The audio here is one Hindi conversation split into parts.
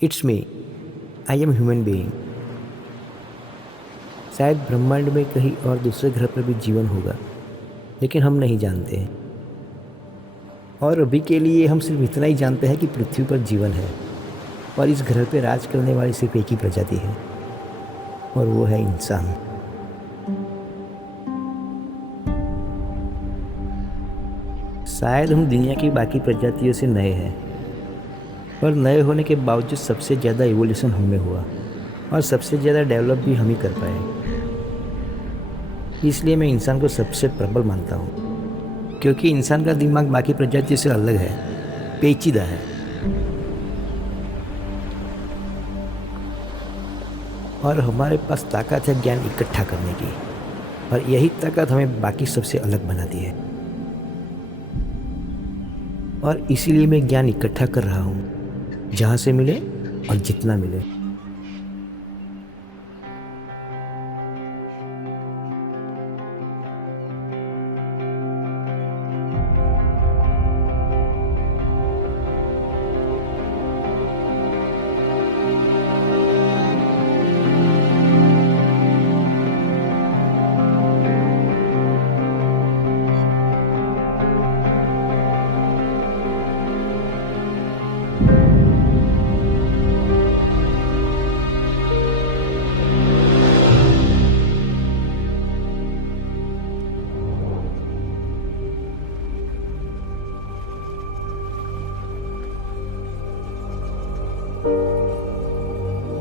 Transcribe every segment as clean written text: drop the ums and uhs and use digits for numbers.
It's me, I am human being. शायद ब्रह्मांड में कहीं और दूसरे ग्रह पर भी जीवन होगा, लेकिन हम नहीं जानते हैं। और अभी के लिए हम सिर्फ इतना ही जानते हैं कि पृथ्वी पर जीवन है और इस ग्रह पे राज करने वाली सिर्फ एक ही प्रजाति है, और वो है इंसान। शायद हम दुनिया की बाकी प्रजातियों से नए हैं, पर नए होने के बावजूद सबसे ज़्यादा इवोल्यूशन हम में हुआ और सबसे ज़्यादा डेवलप भी हम ही कर पाए। इसलिए मैं इंसान को सबसे प्रबल मानता हूँ, क्योंकि इंसान का दिमाग बाकी प्रजातियों से अलग है, पेचीदा है। और हमारे पास ताकत है ज्ञान इकट्ठा करने की, और यही ताकत हमें बाकी सबसे अलग बनाती है। और इसीलिए मैं ज्ञान इकट्ठा कर रहा हूँ, जहाँ से मिले और जितना मिले।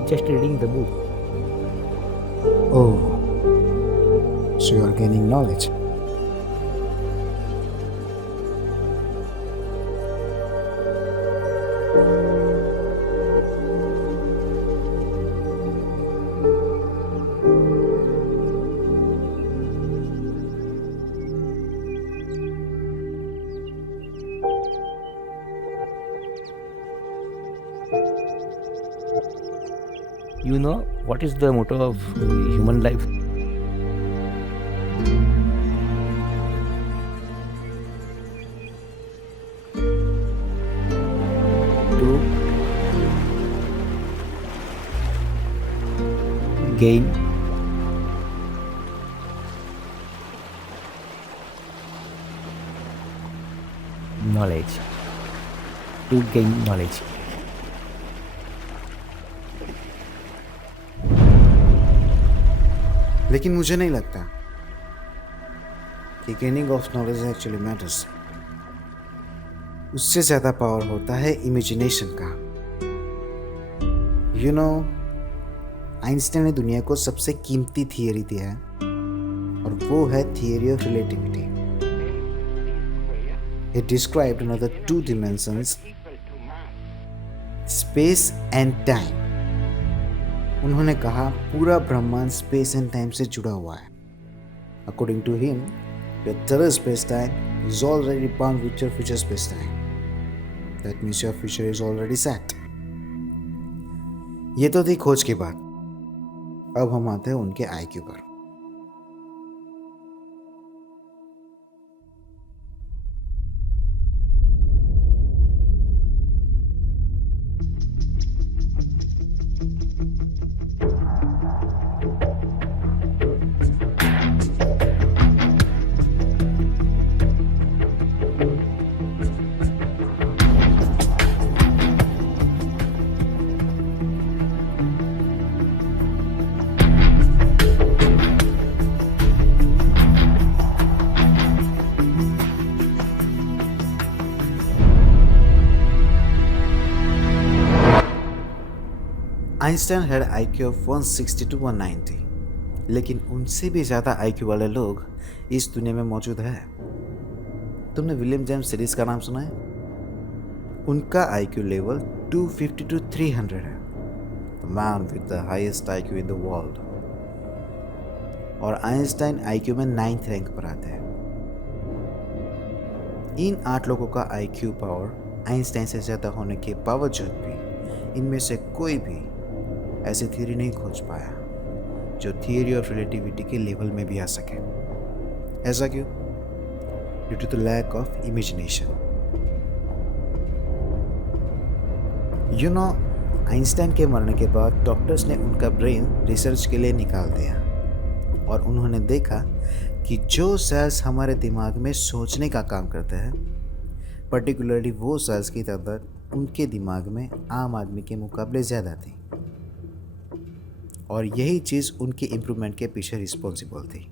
Just reading the book. Oh, so you are gaining knowledge. You know what is the motto of human life? To gain knowledge. To gain knowledge. लेकिन मुझे नहीं लगता कि gaining of knowledge actually matters. उससे ज़्यादा पावर होता है इमेजिनेशन का। यू नो, आइंस्टाइन ने दुनिया को सबसे कीमती थियरी दिया है, और वो है theory of relativity. He described another two dimensions, space and time. उन्होंने कहा पूरा ब्रह्मांड स्पेस एंड टाइम से जुड़ा हुआ है। According to him, your terrestrial space-time is already bound with your future space-time. That means your future is already set. ये तो थी खोज की बात। अब हम आते हैं उनके IQ पर। Einstein had IQ of 160 to 190, लेकिन उनसे भी ज़्यादा IQ वाले लोग इस दुनिया में मौजूद है। तुमने विलियम जेम्स सीरीज का नाम सुना है? उनका IQ लेवल 250 to 300 है। The man with the highest IQ in the world. और आइंस्टाइन IQ में 9th रैंक पर आते हैं। इन 8 लोगों का IQ पावर आइंस्टाइन से ज़्यादा होने के बावजूद भी इनमें से कोई भी ऐसी थियरी नहीं खोज पाया जो थियरी ऑफ रिलेटिविटी के लेवल में भी आ सके। ऐसा क्यों? Due to the lack of imagination. You know, Einstein के मरने के बाद डॉक्टर्स ने उनका ब्रेन रिसर्च के लिए निकाल दिया और उन्होंने देखा कि जो सेल्स हमारे दिमाग में सोचने का काम करते हैं, पर्टिकुलरली वो सेल्स की तादाद उनके दिमाग में आम आदमी के मुकाबले ज़्यादा थी और यही चीज़ उनके इम्प्रूवमेंट के पीछे रिस्पॉन्सिबल थी।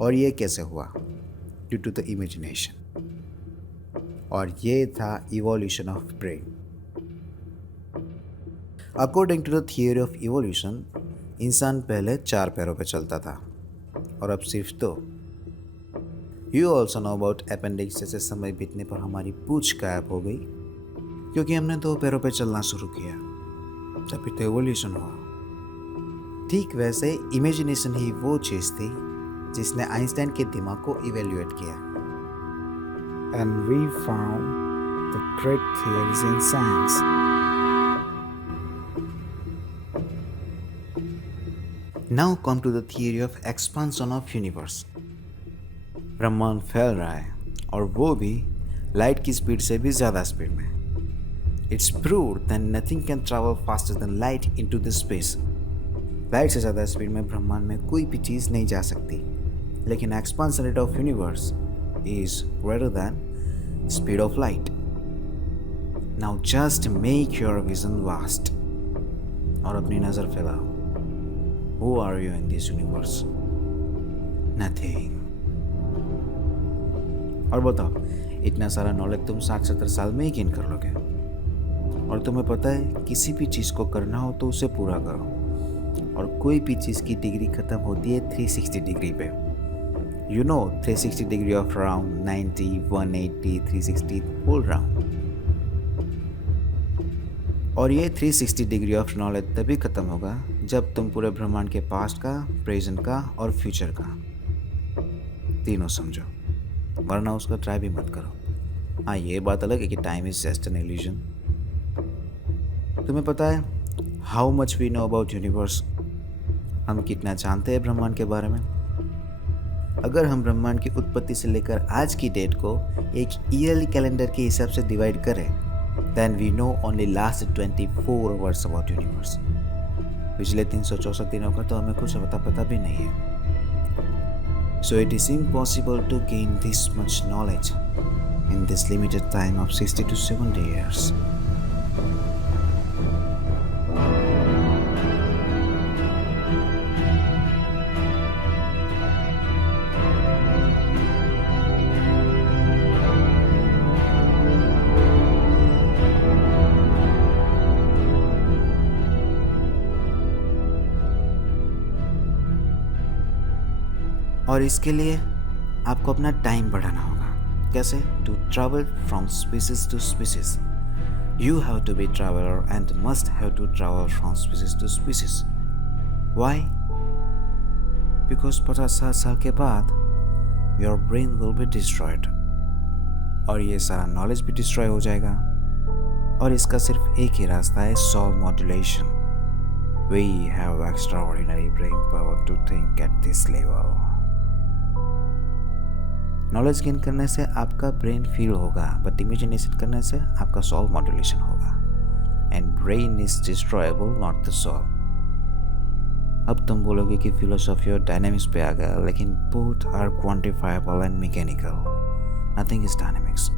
और ये कैसे हुआ? Due to the imagination. और ये था evolution of brain. According to the theory of evolution, इंसान पहले 4 पैरों पर चलता था और अब सिर्फ 2। You also know about appendix, जैसे समय बीतने पर हमारी पूंछ गायब हो गई क्योंकि हमने 2 पैरों पर चलना शुरू किया, तभी तो इवोल्यूशन हुआ। ठीक वैसे इमेजिनेशन ही वो चीज़ थी जिसने आइंस्टाइन के दिमाग को इवेल्युएट किया। And we found the great theories in science. Now come to the theory of expansion of universe. ब्रह्मांड फैल रहा है और वो भी लाइट की स्पीड से भी ज़्यादा स्पीड में। It's proved that nothing can travel faster than light into the space. Light से ज़्यादा स्पीड में ब्रह्मांड में कोई भी चीज़ नहीं जा सकती, लेकिन expansion rate of universe is greater than speed of light. Now just make your vision vast. और अपनी नज़र फैलाओ। Who are you in this universe? Nothing. और बताओ, इतना सारा नॉलेज तुम 60-70 साल में ही गेन कर लोगे। और तुम्हें पता है किसी भी चीज़ को करना हो तो उसे पूरा करो, और कोई भी चीज़ की डिग्री ख़त्म होती है 360 डिग्री पे। You know 360 degree of round, 90, 180, 360 whole round. और ये 360 डिग्री ऑफ नॉलेज तभी ख़त्म होगा जब तुम पूरे ब्रह्मांड के पास्ट का, प्रेजेंट का और फ्यूचर का तीनों समझो, वरना उसका ट्राई भी मत करो। हाँ, ये बात अलग है कि time is just an illusion. तुम्हें पता है how much we know about universe? हम कितना जानते हैं ब्रह्मांड के बारे में? अगर हम ब्रह्मांड की उत्पत्ति से लेकर आज की डेट को एक ईयरली कैलेंडर के हिसाब से डिवाइड करें, then we know only last 24 hours about universe. पिछले 364 दिनों का तो हमें कुछ पता भी नहीं है। So it is impossible to gain this much knowledge in this limited time of 60 to 70 years. और इसके लिए आपको अपना टाइम बढ़ाना होगा। कैसे? To travel from species to species. You have to be traveller and must have to travel from species to species. Why? Because 50 साल के बाद your brain will be destroyed, और ये सारा नॉलेज भी डिस्ट्रॉय हो जाएगा। और इसका सिर्फ एक ही रास्ता है, soul modulation. We have extraordinary brain power to think at this level. Knowledge gain करने से आपका ब्रेन फील होगा, बट इमेजिनेशन करने से आपका सोल मॉड्यूलेशन होगा। And brain is destroyable, not the soul. अब तुम बोलोगे कि फिलोसॉफी और डायनेमिक्स पे आ गया, लेकिन both are quantifiable and mechanical. Nothing is dynamics.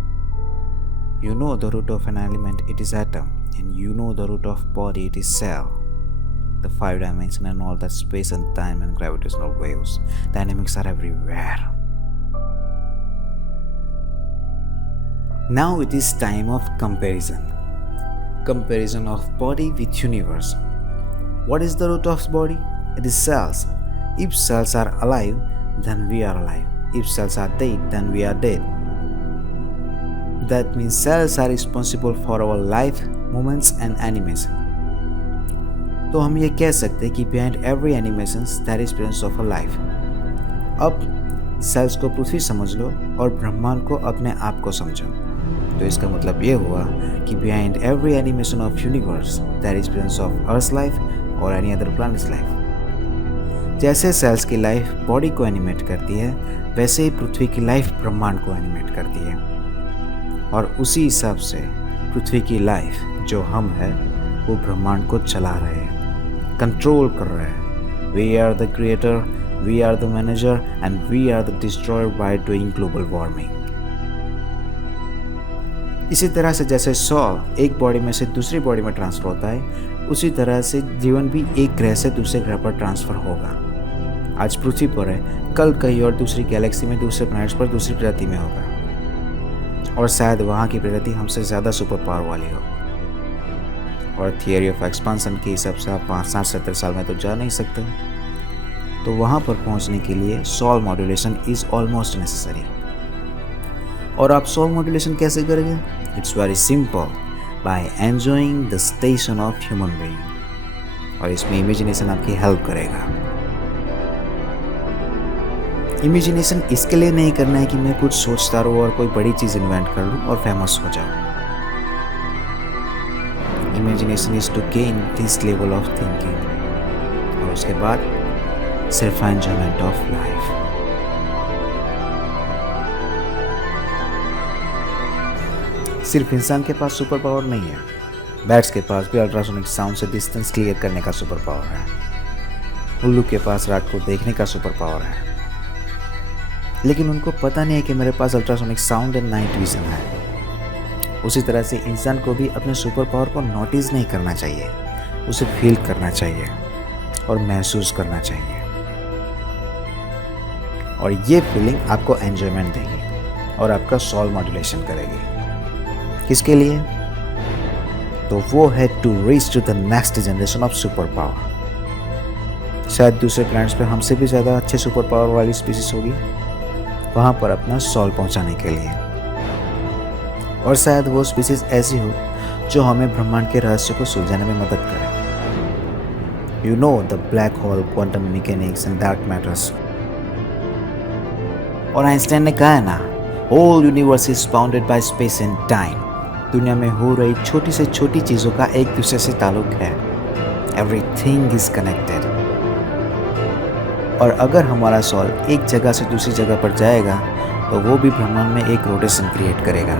You know the root of an element, it is atom, and you know the root of body, it is cell. The 5 dimension and all that space and time and gravitational waves. Dynamics are everywhere. Now it is time of comparison. Comparison of body with universe. What is the root of body? It is cells. If cells are alive, then we are alive. If cells are dead, then we are dead. That means cells are responsible for our life, movements and animation. तो हम ये कह सकते हैं कि behind every animation there is presence of a life. अब सेल्स को पृथ्वी समझ लो और ब्रह्मांड को अपने आप को समझो। तो इसका मतलब ये हुआ कि behind every animation of universe there is presence of Earth's life or any other planet's life. जैसे सेल्स की लाइफ बॉडी को एनिमेट करती है, वैसे ही पृथ्वी की लाइफ ब्रह्मांड को एनिमेट करती है। और उसी हिसाब से पृथ्वी की लाइफ जो हम है वो ब्रह्मांड को चला रहे हैं, कंट्रोल कर रहे हैं। We are the creator, we are the manager and we are the destroyer by doing global warming. इसी तरह से जैसे सॉल एक बॉडी में से दूसरी बॉडी में ट्रांसफर होता है, उसी तरह से जीवन भी एक ग्रह से दूसरे ग्रह पर ट्रांसफर होगा। आज पृथ्वी पर है, कल कहीं और दूसरी गैलेक्सी में दूसरे प्लैनेट्स पर दूसरी प्रजाति में होगा, और शायद वहाँ की प्रजाति हमसे ज़्यादा सुपर पावर वाली हो। और थियरी ऑफ एक्सपांसन के हिसाब से आप 5-7 साल में तो जा नहीं सकते, तो वहाँ पर पहुँचने के लिए soul modulation is almost necessary. और आप सॉल मॉड्यूलेशन कैसे करेंगे? It's very simple, by enjoying the station of human being. और इसमें इमेजिनेशन आपकी हेल्प करेगा। इमेजिनेशन इसके लिए नहीं करना है कि मैं कुछ सोचता रहूँ और कोई बड़ी चीज़ इन्वेंट कर लूँ और फेमस हो जाऊँ। Imagination is to gain this level of thinking, और उसके बाद सिर्फ एंजॉयमेंट ऑफ लाइफ। सिर्फ इंसान के पास सुपर पावर नहीं है, बैट्स के पास भी अल्ट्रासोनिक साउंड से डिस्टेंस क्लियर करने का सुपर पावर है। उल्लू के पास रात को देखने का सुपर पावर है, लेकिन उनको पता नहीं है कि मेरे पास ultrasonic sound and night vision है। उसी तरह से इंसान को भी अपने सुपर पावर को नोटिस नहीं करना चाहिए, उसे फील करना चाहिए और महसूस करना चाहिए। और ये फीलिंग आपको एंजॉयमेंट देगी और आपका सॉल मॉड्यूलेशन करेगी। किसके लिए? तो वो है to reach to the next generation of super power. शायद दूसरे प्लैनेट्स पे हमसे भी ज़्यादा अच्छे सुपर पावर वाली स्पीसीज होगी, वहाँ पर अपना सॉल पहुँचाने के लिए। और शायद वो स्पीसीज ऐसी हो जो हमें ब्रह्मांड के रहस्य को सुलझाने में मदद करे। You know the black hole, quantum mechanics and dark matters. और आइंस्टाइन ने कहा है ना, whole universe is bounded by space and time. दुनिया में हो रही छोटी से छोटी चीज़ों का एक दूसरे से ताल्लुक है। Everything is connected. और अगर हमारा सॉल एक जगह से दूसरी जगह पर जाएगा तो वो भी ब्रह्मांड में एक रोटेशन क्रिएट करेगा।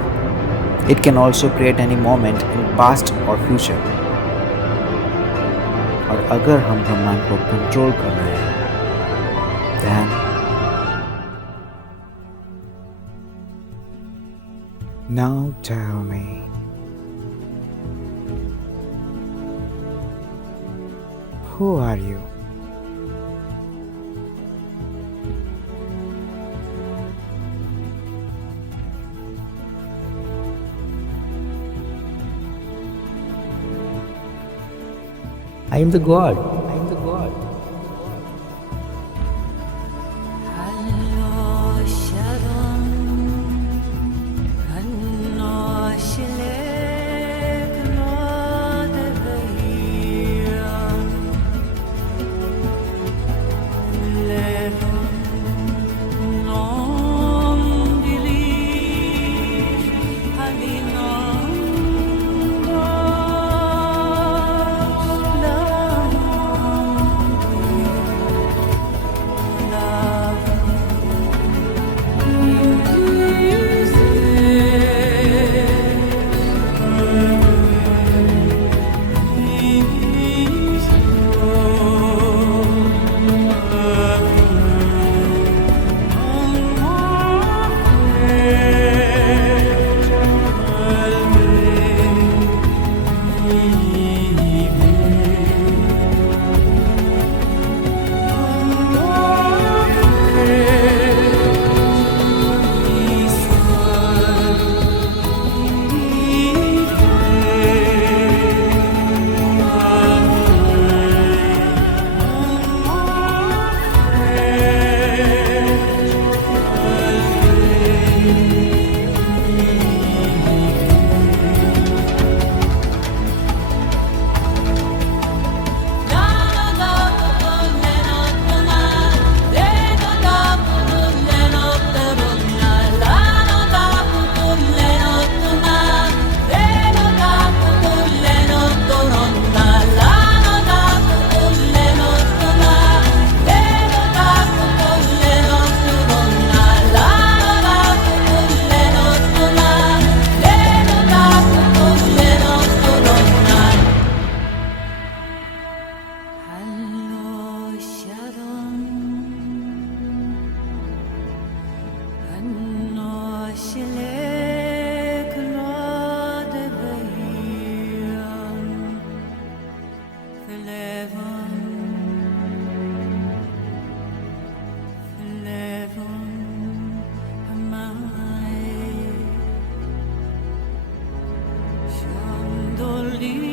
It can also create any moment in past और फ्यूचर। और अगर हम ब्रह्मांड को कंट्रोल कर रहे हैं, then Now tell me, who are you? I am the God. I am the God. मेरी